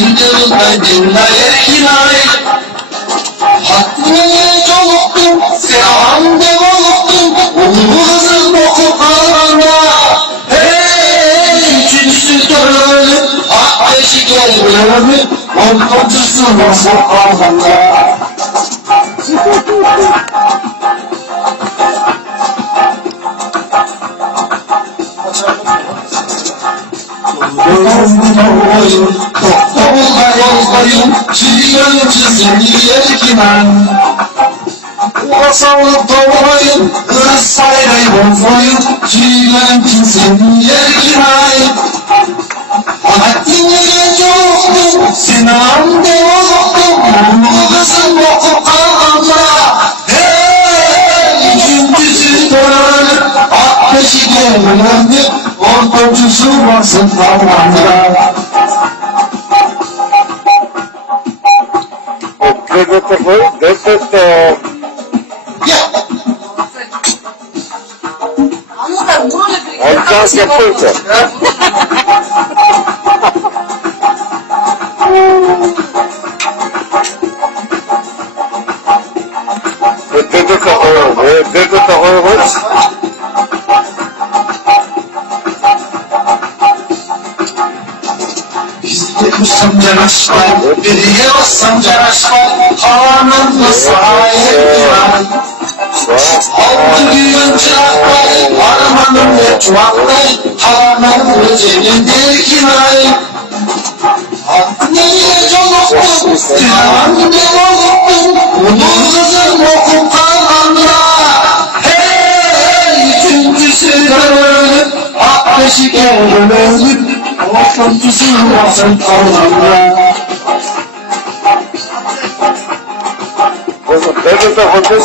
Gündüzden dinleye kinay Hakkını çoluktum Selam devoluktum Umuruzun boku kalana Hey üçüncüsü törölü Hak beşi gelmeli Ortancısı nasıl kalana Yolundayım, yolundayım, çiğnerim seni yerkinen. Uğrasalıp doğayım, ıssaylayım olmayım, çiğnerim seni yerkinen. Haddine çoktum, sinamde oluktum, ulu kızım okup kalkanla. Hey, üçüncüsü dönüp, at beşi gelmelendir, ortancısı varsın kalmanla. Отказ какой-то. Вот это такое вот. Kusam canaşmay, biriye bassam canaşmay, havanın sahip duran. Altı gün çırakmay, harmanın ve çuvaklay, havanın cebinde kinay. Hakkını çoluktum, silahın devoluktum, ulu kızım okup kalkanla. Hey, üçüncüsü dönüp, hak beşi gelmelidir. Ortancısı varsın kalmanla. Это такой